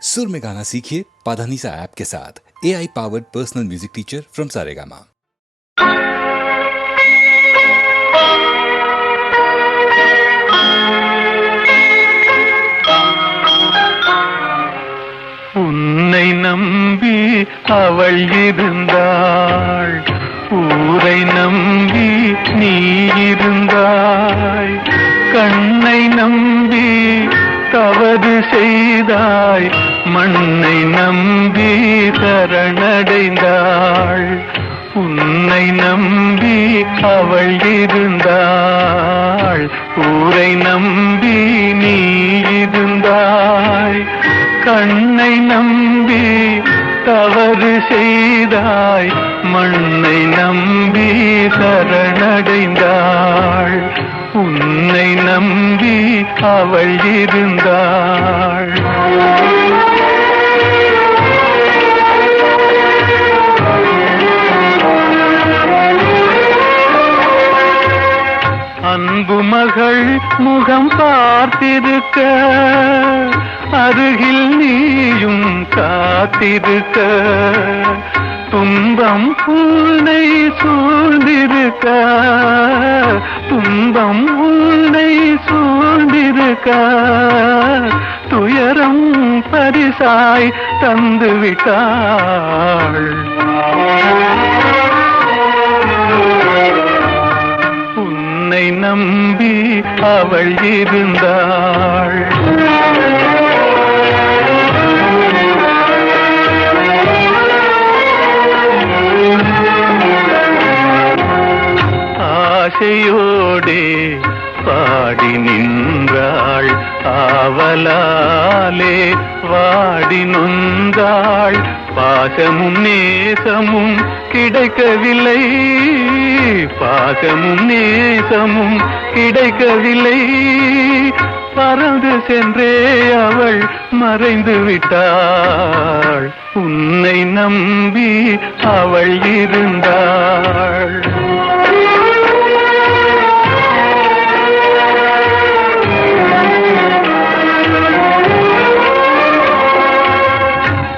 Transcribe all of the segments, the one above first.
सुर में गाना सीखिए पाधानीसा ऐप के साथ। AI powered personal music teacher from Saregama. உன்னை நம்பி அவள் இருந்தாள், ஊரை நம்பி நீ இருந்தாய். கண்ணை நம்பி தவறு செய்தாய், மண்ணை நம்பி சரணடைந்தாள். உன்னை நம்பி அவள் இருந்தாள், ஊரை நம்பி நீ இருந்தாய். கண்ணை நம்பி தவறு செய்தாய், மண்ணை நம்பி சரணடைந்தாள். உன்னை நம்பி அவள் இருந்தாள். அன்பு மகள் முகம் பார்த்திருக்க, அருகில் நீயும் காத்திருக்க. துன்பம் உன்னை சூழ்ந்திருக்க, துன்பம் உன்னை சூழ்ந்திருக்க. துயரம் பரிசாய் தந்துவிட்டாள். உன்னை நம்பி அவள் இருந்தாள். ஆசையோடே பாடி நின்றாள், ஆவலாலே வாடி நொந்தாள். பாசமும் நேசமும் கிடைக்கவில்லை, பாசமும் நேசமும் கிடைக்கவில்லை. பறந்து சென்றே அவள் மறைந்து விட்டாள். உன்னை நம்பி அவள் இருந்தாள்.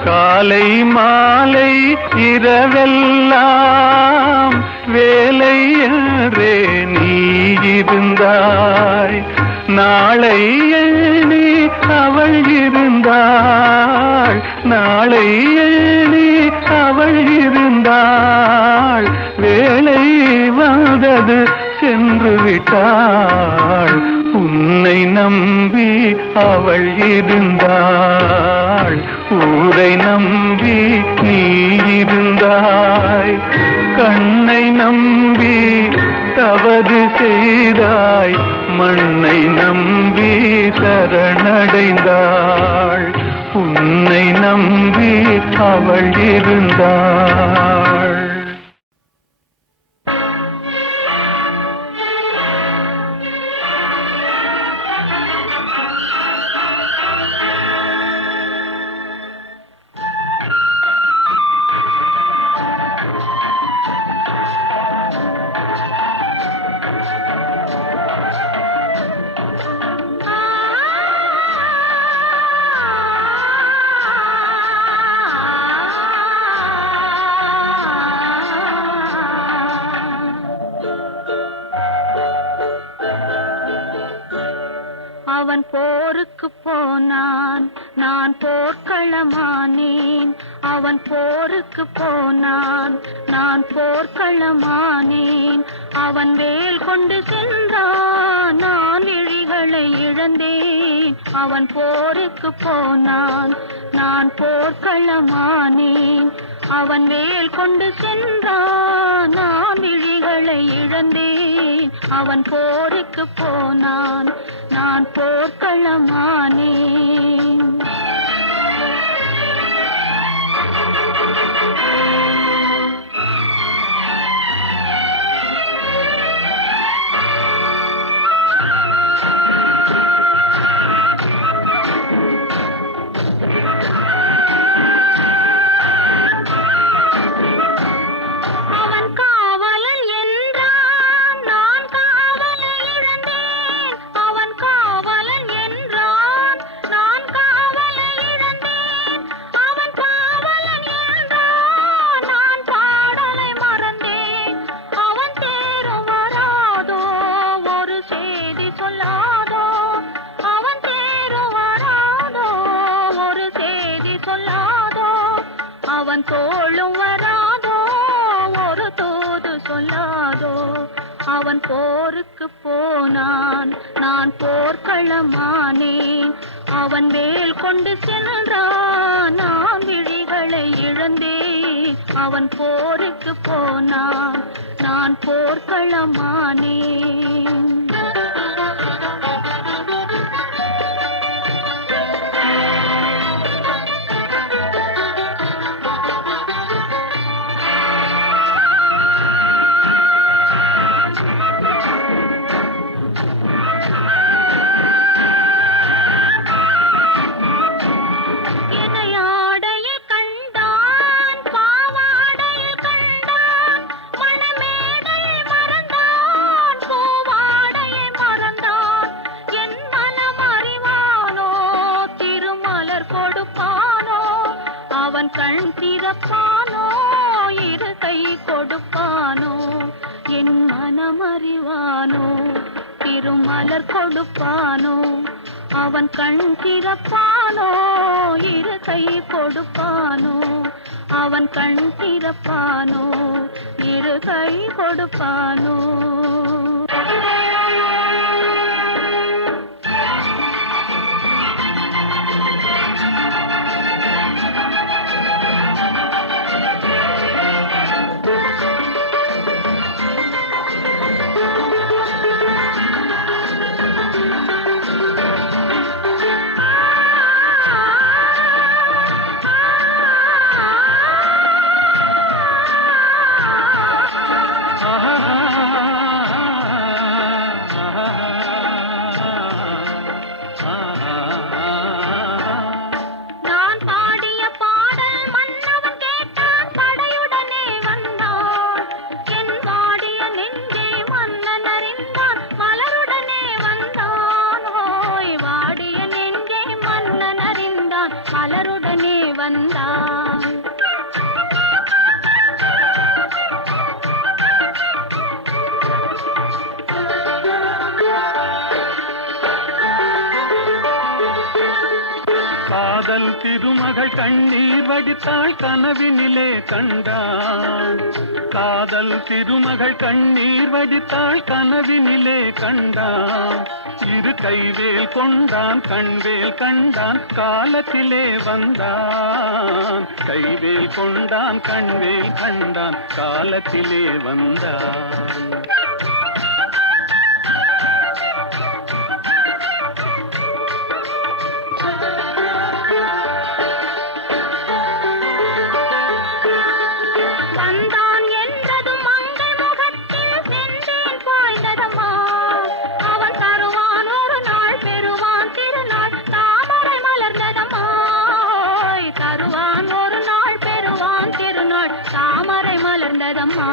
காலை மாலை இரவெல்லாம் வேலை என்றே நீ இருந்தாய். நாளை எண்ணி அவள் இருந்தாள், நாளை எண்ணி அவள் இருந்தாள். வேலை வந்தது சென்று விட்டாள். உன்னை நம்பி அவள் இருந்தாள், ஊரை நம்பி நீ இருந்தாய். கண்ணை நம்பி தவறு செய்தாய், மண்ணை நம்பி சரணடைந்தாள். உன்னை நம்பி அவள் இருந்தாள். அவன் போருக்கு போனான், நான் போர்க்களமானேன். அவன் போருக்கு போனான், நான் போர்க்களமானேன். அவன் வேல் கொண்டு சென்றான், நான் விழிகளை இழந்தேன். அவன் போருக்கு போனான், நான் போர்க்களமானேன். அவன் வேல் கொண்டு சென்றான், நான் விழிகளை இழந்தேன். அவன் போருக்கு போனான், நான் போர்க்களமானேன். அவன் காவலன் என்றான், நான் காவலன் அவன் தோளும் வராதோ ஒரு தூது சொல்லாதோ. அவன் போருக்கு போனான், நான் போர்க்களமானேன். அவன் வேல் கொண்டு சென்றான், நான் விழிகளை இழந்தேன். அவன் போருக்கு போனான், நான் போர்க்களமானேன். கண் திறப்பானோ இரு கை கொடுப்பானோ, என் மனமறிவானோ திருமலர் கொடுப்பானோ. அவன் கண் திறப்பானோ இரு கை கொடுப்பானோ, அவன் கண் திறப்பானோ இரு கை கொடுப்பானோ. மலருடனே வந்தான். காதல் திருமகள் கண்ணீர் வடித்தாள் கனவினிலே கண்டான். காதல் திருமகள் கண்ணீர் வடித்தாள் கனவினிலே கண்டான். இரு கைவேல் கொண்டான் கண்வேல் கண்டான் காலத்திலே வந்தான். கைவேல் கொண்டான் கண்வேல் கண்டான் காலத்திலே வந்தான். தாமரை மலர்ந்ததம்மா.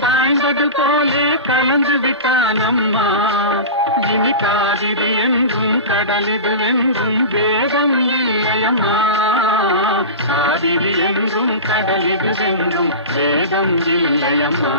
பாய்ந்தது போலே கலந்து விட்டான் அம்மா. இனி காவிரி என்றும் கடலிது என்றும் வேதம் இல்லையம்மா. காவிரி என்றும் கடலிது என்றும் வேதம் இல்லையம்மா.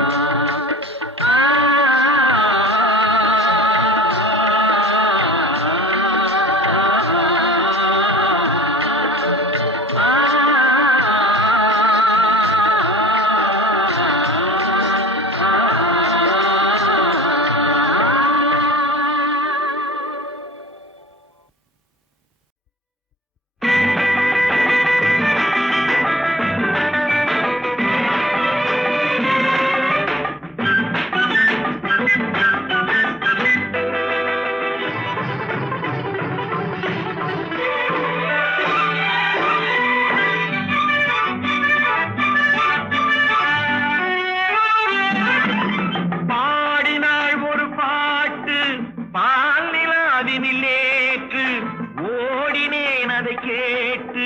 வானிலாவினில் ஏற்று ஓடினேன் அதை கேட்டு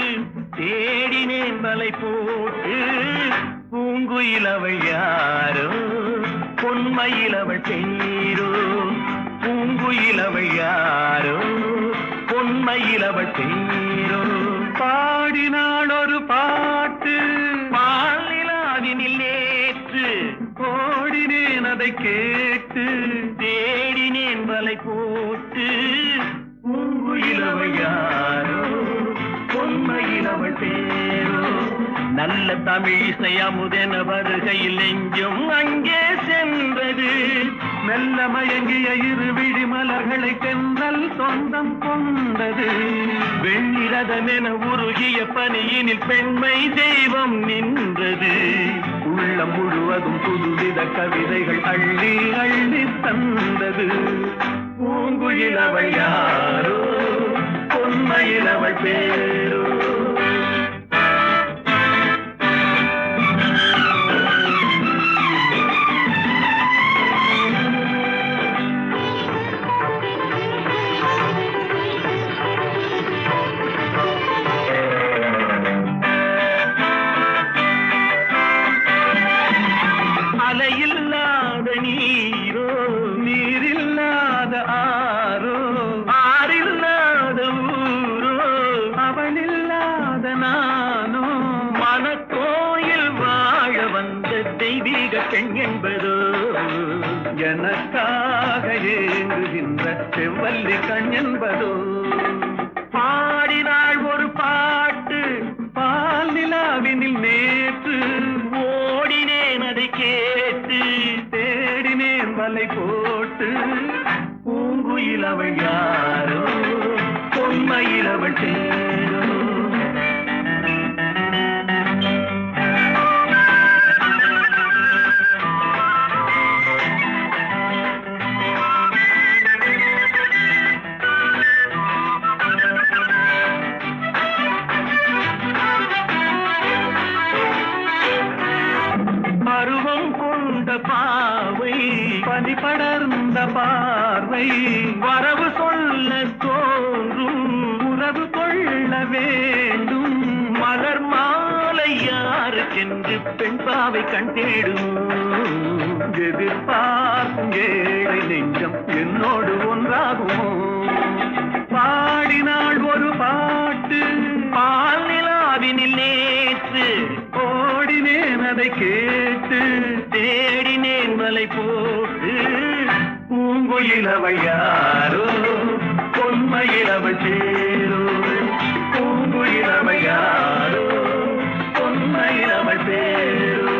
தேடினேன் வலை போட்டு பூங்குயில் அவள் யாரோ பொன்மையில் அவள் பேரோ பூங்குயில் அவள் யாரோ பொன்மையில் அவள் பேரோ பாடினாள் ஒரு பாட்டு வானிலாவினில் நேற்று ஓடினேன் அதை கேட்டு தேடினேன் வலை போட்டு பூங்குயில் அவள் யாரோ பொன்மையில் அவள் பேரோ நல்ல தமிழ் இசை அமுதென வருகையில் நெஞ்சும் அங்கே சென்றது மெல்ல மயங்கிய இரு விழி மலர்களை தென்றல் சொந்தம் கொண்டது வெண்ணிரதமென உருகிய பனியினில் பெண்மை தெய்வம் நின்றது உள்ளம் முழுவதும் புதுவித கவிதைகள் அள்ளி அள்ளி தந்தது பூங்குயில் அவள் யாரோ பொன்மையில் அவள் பேரோ அலையில்லாத நீரோ நீரில்லாத ஆரோ ஆறில்லாத ஊரோ அவளில்லாத நானோ மனக்கோயில் வாழ வந்த தெய்வீக பெண் என்பதோ எனக்காக ஏங்குகின்ற செவ்வல்லி கண் என்பதோ பாடினாள் ஒரு பாட்டு பால் நிலாவினில் நேற்று ஓடினேன் அதை கேட்டு தேடினேன் வலை போட்டு பூங்குயில் அவள் யாரோ பொன்மையில் அவள் தேரோ பருவம் கொண்ட பாவை பனி படர்ந்த பார்வை வரவு சொல்ல தோன்றும் உறவு கொள்ள வேண்டும் மலர் மாலை யாருக்கென்று பெண் பாவை கண் தேடும் எதிர்பார்க்கும் ஏழை நெஞ்சம் என்னோடு ஒன்றாகுமோ பாடினாள் ஒரு பாட்டு பால் நிலாவினில் நேற்று ஓடினேன் அதை கேட்டு தேடினேன் வலை போட்டு பூங்குயில் அவள் யாரோ பொன்மையில் அவள் சேரோ பூங்குயில் அவள் யாரோ பொன்மையில் அவள் பேரோ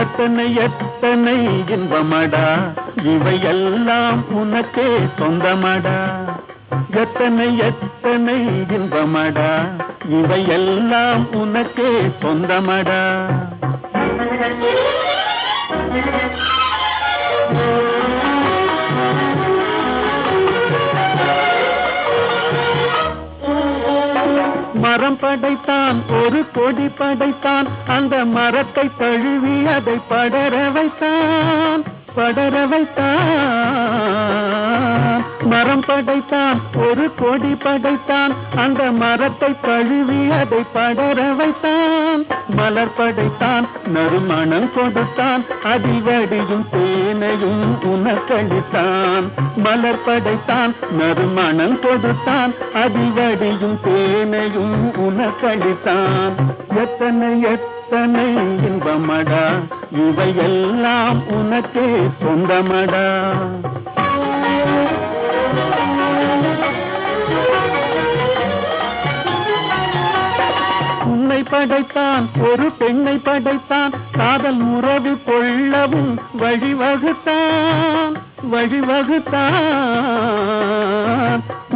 எத்தனை எத்தனை இன்பமடா இவையெல்லாம் உனக்கே சொந்தமடா எத்தனை எத்தனை இன்பமடா இவையெல்லாம் உனக்கே சொந்தமடா மரம் படைத்தான் ஒரு கொடி படைத்தான் அந்த மரத்தை தழுவி அதை படர வைத்தான் மரம் படைத்தான் ஒரு கொடி படைத்தான் அந்த மரத்தை தழுவி அதை படர வைத்தான் மலர் படைத்தான் நறுமணம் கொடுத்தான் அதில் வடியும் தேனையும் உனக்களித்தான் மலர் படைத்தான் நறுமணம் கொடுத்தான் அதில் வடியும் தேனையும் உனக்களித்தான் எத்தனை எத்தனை இன்பமடா, இவையெல்லாம் உனக்கே சொந்தமடா. உன்னை படைத்தான், ஒரு பெண்ணை படைத்தான், காதல் உறவு கொள்ளவும் வழிவகுத்தான்.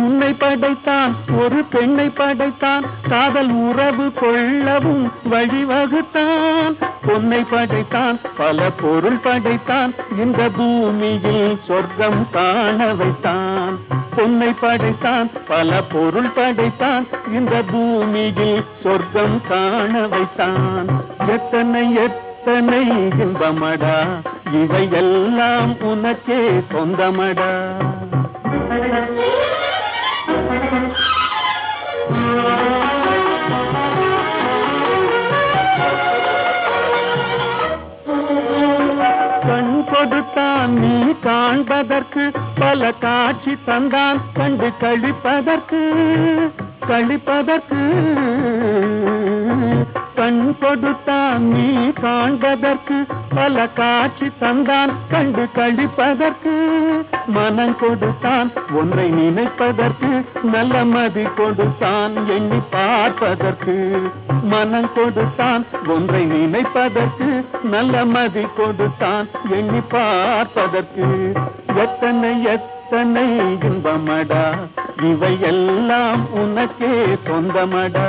உன்னை படைத்தான், ஒரு பெண்ணை படைத்தான், காதல் உறவு கொள்ளவும் வழிவகுத்தான். பொன்னை படைத்தான், பல பொருள் படைத்தான், இந்த பூமியில் சொர்க்கம் காண வைத்தான். பொன்னை படைத்தான், பல பொருள் படைத்தான், இந்த பூமியில் சொர்க்கம் காண வைத்தான். எத்தனை எத்தனை இன்பமடா, இவையெல்லாம் உனக்கே சொந்தமடா. கண் கொடுத்தான் நீ காண்பதற்கு, பல காட்சி தந்தான் கண்டு கழிப்பதற்கு. கண் கொடுத்தான் நீ காண்பதற்கு, பல காட்சி தந்தான் கண்டு கழிப்பதற்கு. மனம் கொடுத்தான் ஒன்றை நினைப்பதற்கு, நல்ல மதி கொடுத்தான் எண்ணி பார்ப்பதற்கு. மனம் கொடுத்தான் ஒன்றை நினைப்பதற்கு, நல்ல மதி கொடுத்தான் எண்ணி பார்ப்பதற்கு. எத்தனை எத்தனை இன்பமடா, இவையெல்லாம் உனக்கே சொந்தமடா.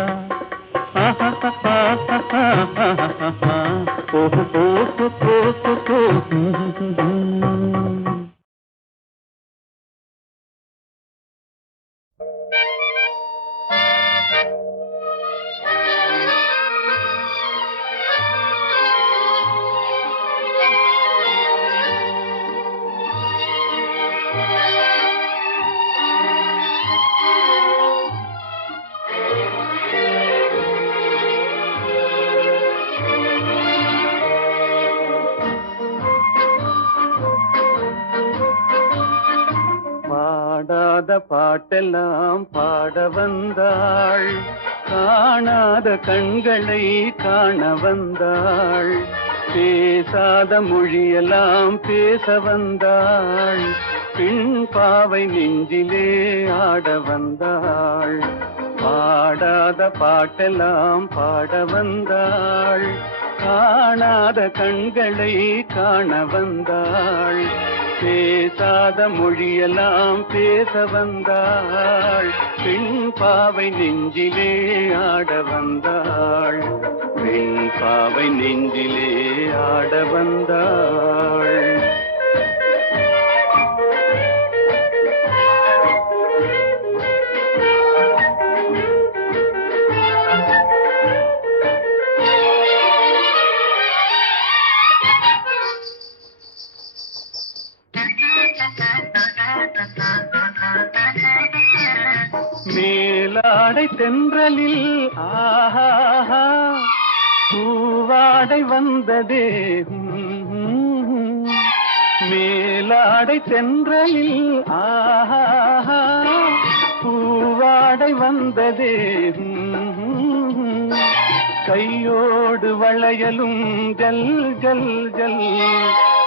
பாடாத பாட்டெல்லாம் பாட வந்தாள், காணாத கண்களை காண வந்தாள். பேசாத மொழியெல்லாம் பேச வந்தாள், பின் பாவை நெஞ்சிலே ஆட வந்தாள். பாடாத பாட்டெல்லாம் பாட வந்தாள், காணாத கண்களை காண வந்தாள். பேசாத மொழியெல்லாம் பேச வந்தாள், பெண் பாவை நெஞ்சிலே ஆட வந்தாள். பெண் பாவை நெஞ்சிலே ஆட வந்தாள். மேலாடை தென்றலில் ஆஹா பூவாடை வந்ததே. மேலாடை தென்றலில் ஆஹா பூவாடை வந்ததே. கையோடு வளையலும் ஜல் ஜல் ஜல்,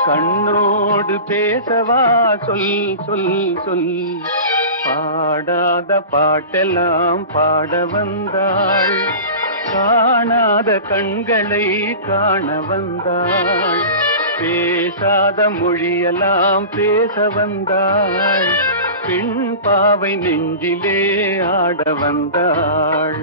கண்ணோடு பேசவா சொல் சொல் சொல். பாடாத பாட்டெல்லாம் பாட வந்தாள், காணாத கண்களை காண வந்தாள். பேசாத மொழியெல்லாம் பேச வந்தாள், பெண் பாவை நெஞ்சிலே ஆட வந்தாள்.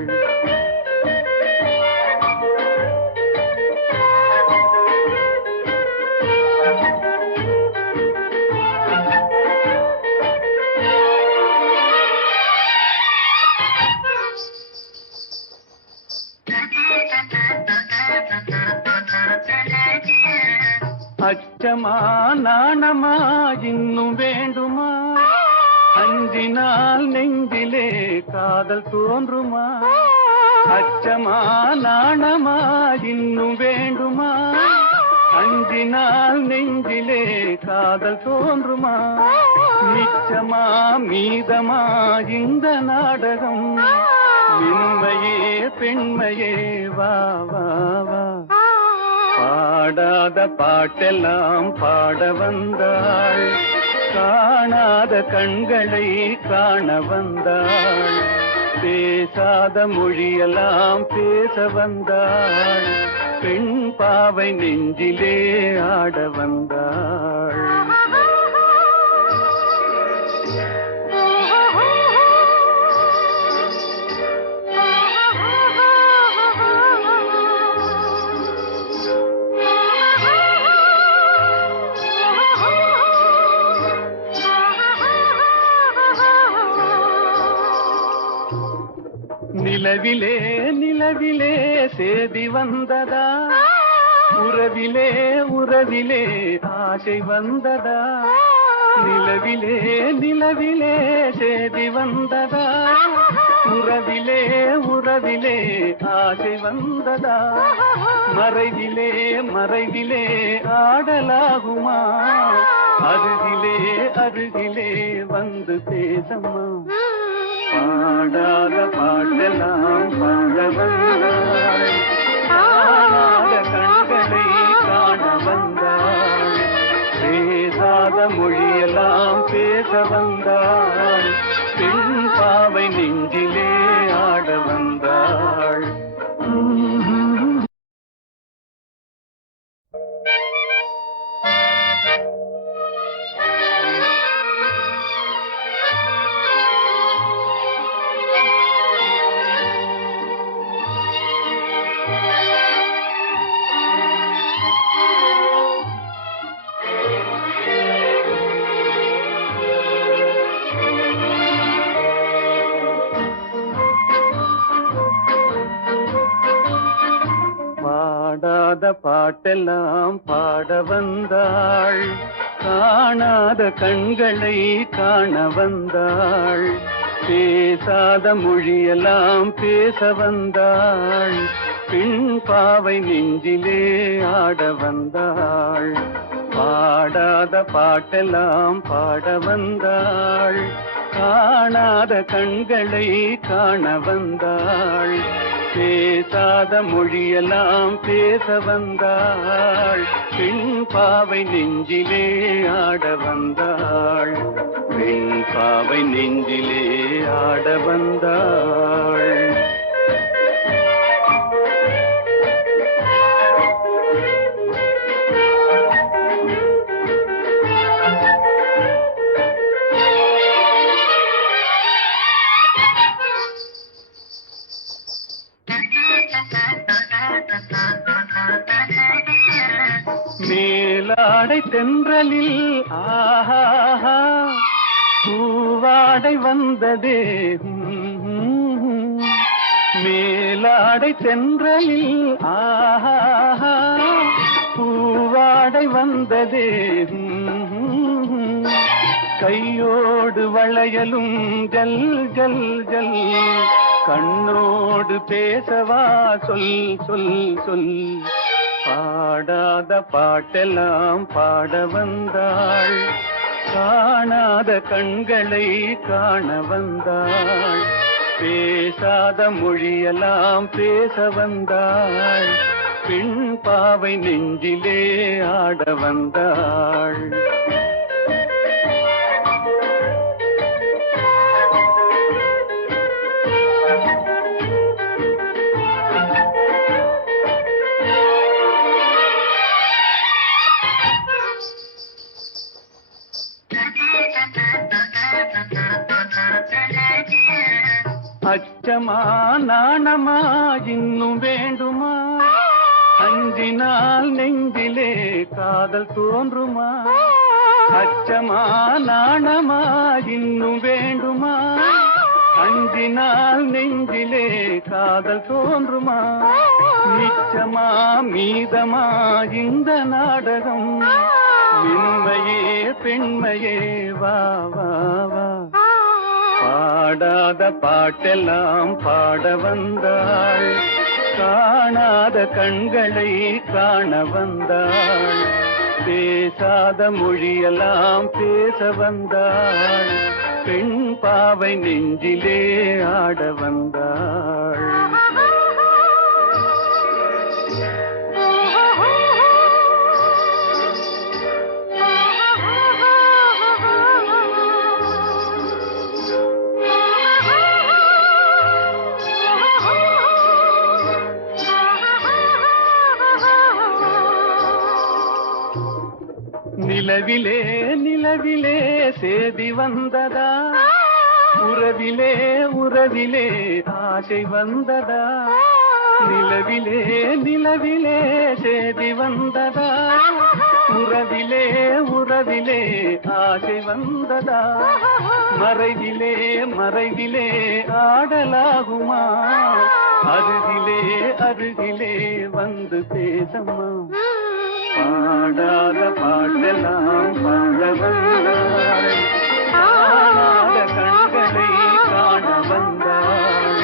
அச்சமா நாணமா இன்னும் வேண்டுமா, அஞ்சினால் நெஞ்சிலே காதல் தோன்றுமா. அச்சமா நாணமா இன்னும் வேண்டுமா, அஞ்சினால் நெஞ்சிலே காதல் தோன்றுமா. நிச்சமா மீதமா இந்த நாடகம், மென்மையே பெண்மையே வா வா வா பாடாத பாட்டெல்லாம் பாட வந்தாள் காணாத கண்களை காண வந்தாள் பேசாத மொழியெல்லாம் பேச வந்தாள் பெண் பாவை நெஞ்சிலே ஆட வந்தாள் நிலவிலே நிலவிலே சேதி வந்ததா உறவிலே உறவிலே ஆசை வந்ததா நிலவிலே நிலவிலே சேதி வந்ததா உறவிலே உறவிலே ஆசை வந்ததா மறைவிலே மறைவிலே ஆடலாகுமா அருகிலே அருகிலே வந்து பேசம்மா பாடாத பாட்டெல்லாம் பாட வந்தாள் காணாத கண்களை காண வந்தாள் பேசாத மொழியெல்லாம் பேச வந்தாள் பெண் பாவை நெஞ்சிலே ஆட வந்தாள் பாடாத பாட்டெல்லாம் பாட வந்தாள் காணாத கண்களை காண வந்தாள் பேசாத மொழியெல்லாம் பேச வந்தாள் பெண் பாவை நெஞ்சிலே ஆட வந்தாள் பாடாத பாட்டெல்லாம் பாட வந்தாள் காணாத கண்களை காண வந்தாள் பேசாத மொழியெல்லாம் பேச வந்தாள் பெண் பாவை நெஞ்சிலே ஆட வந்தாள் பெண் பாவை நெஞ்சிலே ஆட வந்தாள் மேலாடை தென்றலில் ஆஹா பூவாடை வந்ததே மேலாடை தென்றலில் ஆஹா பூவாடை வந்ததே கையோடு வளையலும் ஜல் ஜல் ஜல் கண்ணோடு பேசவா சொல் சொல் சொல் பாடாத பாட்டெல்லாம் பாட வந்தாள் காணாத கண்களை காண வந்தாள் பேசாத மொழியெல்லாம் பேச வந்தாள் பெண் பாவை நெஞ்சிலே ஆட வந்தாள் அச்சமா நாணமா இன்னும் வேண்டுமா அஞ்சினால் நெஞ்சிலே காதல் தோன்றுமா அச்சமா நாணமா இன்னும் வேண்டுமா அஞ்சினால் நெஞ்சிலே காதல் தோன்றுமா நிச்சமா மீதமா இந்த நாடகம் மென்மையே பெண்மையே வா வா வா பாடாத பாட்டெல்லாம் பாட வந்தாள் காணாத கண்களை காண வந்தாள் பேசாத மொழியெல்லாம் பேச வந்தாள் பெண் பாவை நெஞ்சிலே ஆட வந்தாள். நிலவிலே நிலவிலே சேதி வந்ததா, உறவிலே உறவிலே ஆசை வந்ததா. நிலவிலே நிலவிலே சேதி வந்ததா, உறவிலே உறவிலே ஆசை வந்ததா. மறைவிலே மறைவிலே ஆடலாகுமா, அருகிலே அருகிலே வந்து பேசம்மா. பாடாத பாட்டெல்லாம் பாட வந்தாள், காணாத கண்களை காண வந்தாள்,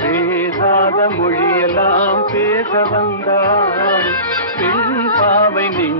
பேசாத மொழியெல்லாம் பேச வந்தாள். பெண் பாவை நெஞ்சு